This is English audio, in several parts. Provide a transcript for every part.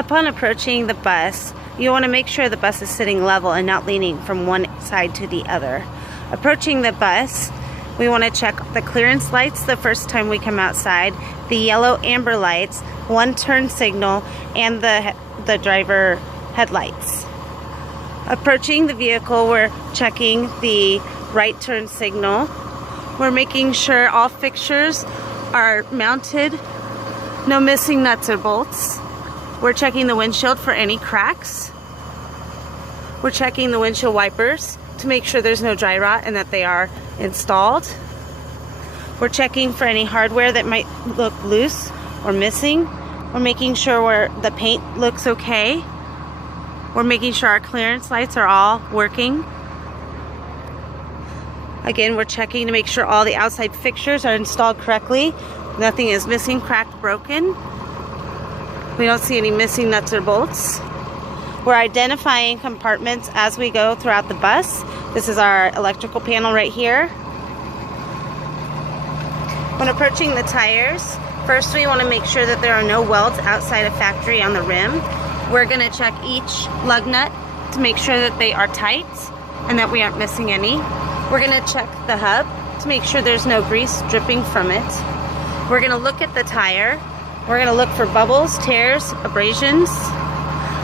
Upon approaching the bus, you want to make sure the bus is sitting level and not leaning from one side to the other. Approaching the bus, we want to check the clearance lights the first time we come outside, the yellow amber lights, one turn signal, and the driver headlights. Approaching the vehicle, we're checking the right turn signal. We're making sure all fixtures are mounted, no missing nuts or bolts. We're checking the windshield for any cracks. We're checking the windshield wipers to make sure there's no dry rot and that they are installed. We're checking for any hardware that might look loose or missing. We're making sure the paint looks okay. We're making sure our clearance lights are all working. Again, we're checking to make sure all the outside fixtures are installed correctly. Nothing is missing, cracked, broken. We don't see any missing nuts or bolts. We're identifying compartments as we go throughout the bus. This is our electrical panel right here. When approaching the tires, first we want to make sure that there are no welds outside of factory on the rim. We're going to check each lug nut to make sure that they are tight and that we aren't missing any. We're going to check the hub to make sure there's no grease dripping from it. We're going to look at the tire. We're going to look for bubbles, tears, abrasions.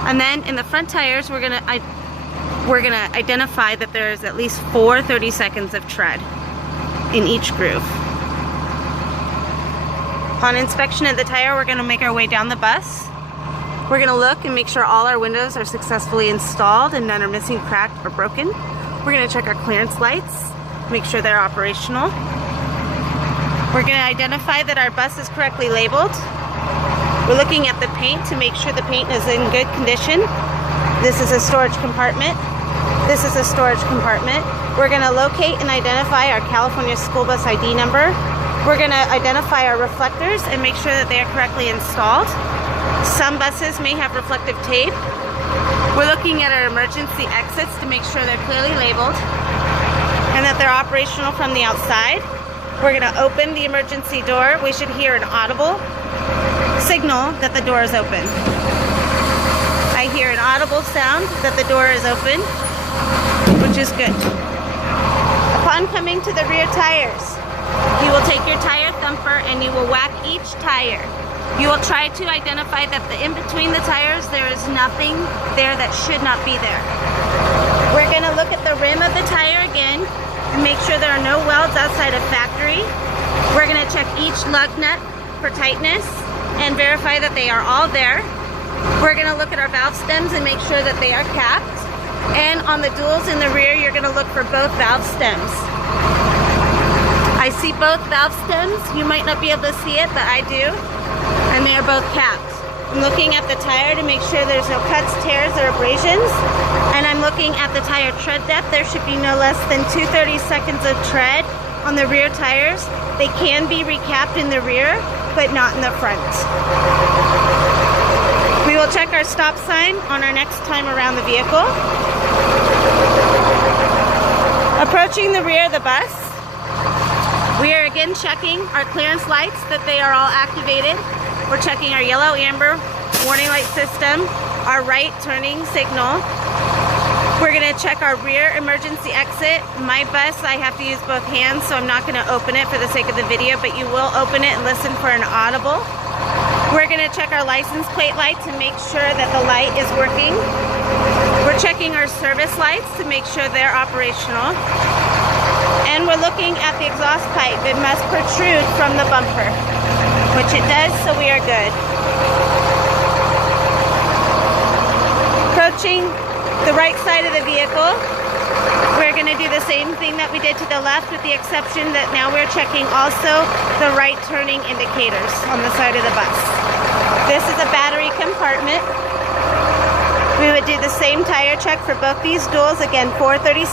And then in the front tires, we're going to identify that there's at least 30 seconds of tread in each groove. Upon inspection of the tire, we're going to make our way down the bus. We're going to look and make sure all our windows are successfully installed and none are missing, cracked, or broken. We're going to check our clearance lights, make sure they're operational. We're going to identify that our bus is correctly labeled. We're looking at the paint to make sure the paint is in good condition. This is a storage compartment. This is a storage compartment. We're going to locate and identify our California school bus ID number. We're going to identify our reflectors and make sure that they are correctly installed. Some buses may have reflective tape. We're looking at our emergency exits to make sure they're clearly labeled and that they're operational from the outside. We're going to open the emergency door. We should hear an audible signal that the door is open. I hear an audible sound that the door is open, which is good. Upon coming to the rear tires, you will take your tire thumper and you will whack each tire. You will try to identify that in between the tires there is nothing there that should not be there. We're going to look at the rim of the tire again and make sure there are no welds outside of factory. We're going to check each lug nut for tightness and verify that they are all there. We're going to look at our valve stems and make sure that they are capped. And on the duals in the rear, you're going to look for both valve stems. I see both valve stems. You might not be able to see it, but I do. And they are both capped. I'm looking at the tire to make sure there's no cuts, tears, or abrasions. And I'm looking at the tire tread depth. There should be no less than 230 seconds of tread on the rear tires. They can be recapped in the rear, but not in the front. We will check our stop sign on our next time around the vehicle. Approaching the rear of the bus, we are again checking our clearance lights that they are all activated. We're checking our yellow amber warning light system, our right turning signal. We're going to check our rear emergency exit. My bus, I have to use both hands, so I'm not going to open it for the sake of the video, but you will open it and listen for an audible. We're going to check our license plate light to make sure that the light is working. We're checking our service lights to make sure they're operational. And we're looking at the exhaust pipe. It must protrude from the bumper, which it does, so we are good. Approaching the right side of the vehicle, we're going to do the same thing that we did to the left, with the exception that now we're checking also the right turning indicators on the side of the bus. This is a battery compartment. We would do the same tire check for both these duals. Again, 230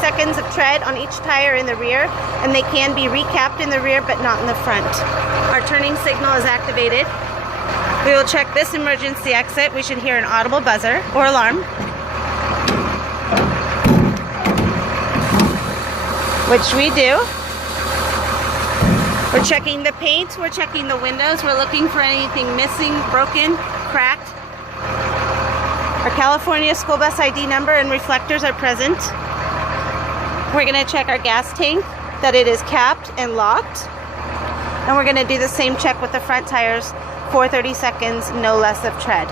seconds of tread on each tire in the rear, and they can be recapped in the rear but not in the front. Our turning signal is activated. We will check this emergency exit. We should hear an audible buzzer or alarm, which we do. We're checking the paint, we're checking the windows, we're looking for anything missing, broken, cracked. Our California school bus ID number and reflectors are present. We're going to check our gas tank, that it is capped and locked. And we're going to do the same check with the front tires for 30 seconds, no less of tread.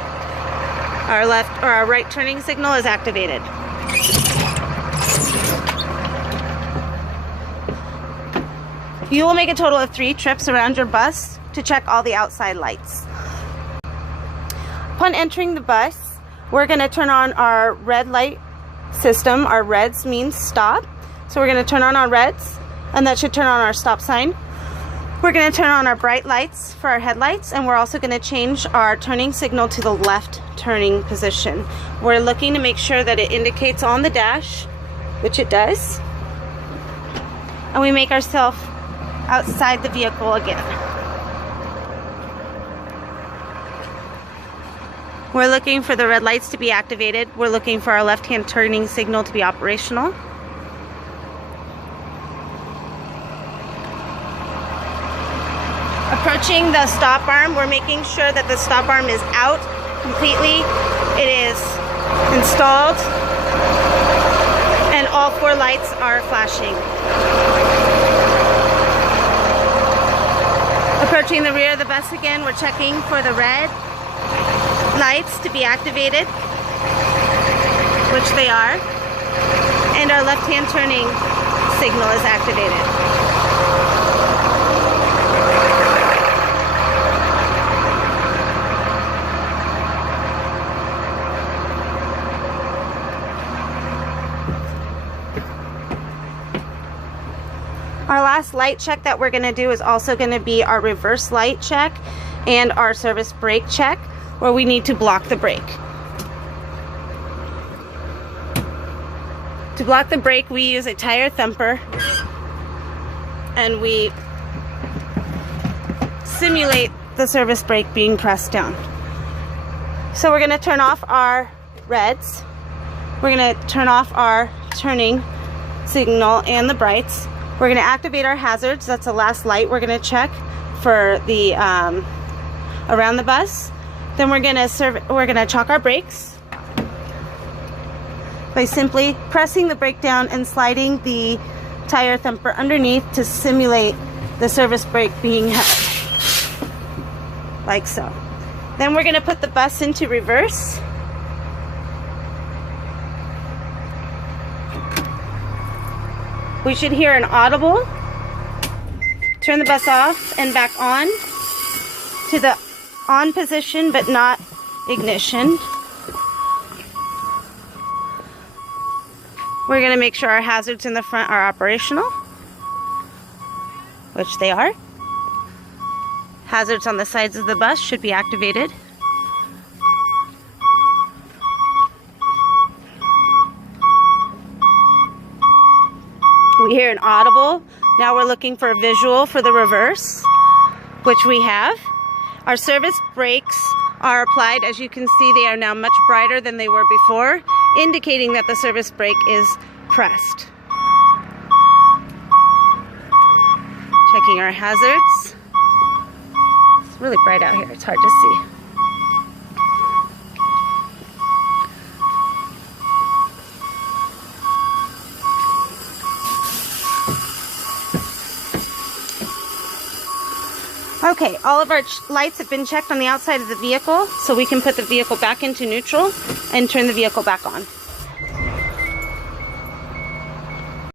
Our left or our right turning signal is activated. You will make a total of 3 trips around your bus to check all the outside lights. Upon entering the bus, we're going to turn on our red light system. Our reds means stop. So we're going to turn on our reds, and that should turn on our stop sign. We're going to turn on our bright lights for our headlights, and we're also going to change our turning signal to the left turning position. We're looking to make sure that it indicates on the dash, which it does. And we make ourselves outside the vehicle again. We're looking for the red lights to be activated. We're looking for our left-hand turning signal to be operational. Approaching the stop arm, we're making sure that the stop arm is out completely. It is installed, and all 4 lights are flashing. Approaching the rear of the bus again, we're checking for the red lights to be activated, which they are, and our left-hand turning signal is activated. Our last light check that we're going to do is also going to be our reverse light check and our service brake check, where we need to block the brake. To block the brake, we use a tire thumper, and we simulate the service brake being pressed down. So we're going to turn off our reds. We're going to turn off our turning signal and the brights. We're going to activate our hazards. That's the last light we're going to check for the around the bus. Then we're going to chalk our brakes by simply pressing the brake down and sliding the tire thumper underneath to simulate the service brake being held, like so. Then we're going to put the bus into reverse. We should hear an audible. Turn the bus off and back on to the on position, but not ignition. We're going to make sure our hazards in the front are operational, which they are. Hazards on the sides of the bus should be activated. We hear an audible. Now we're looking for a visual for the reverse, which we have. Our service brakes are applied. As you can see, they are now much brighter than they were before, indicating that the service brake is pressed. Checking our hazards. It's really bright out here. It's hard to see. Okay, all of our lights have been checked on the outside of the vehicle, so we can put the vehicle back into neutral and turn the vehicle back on.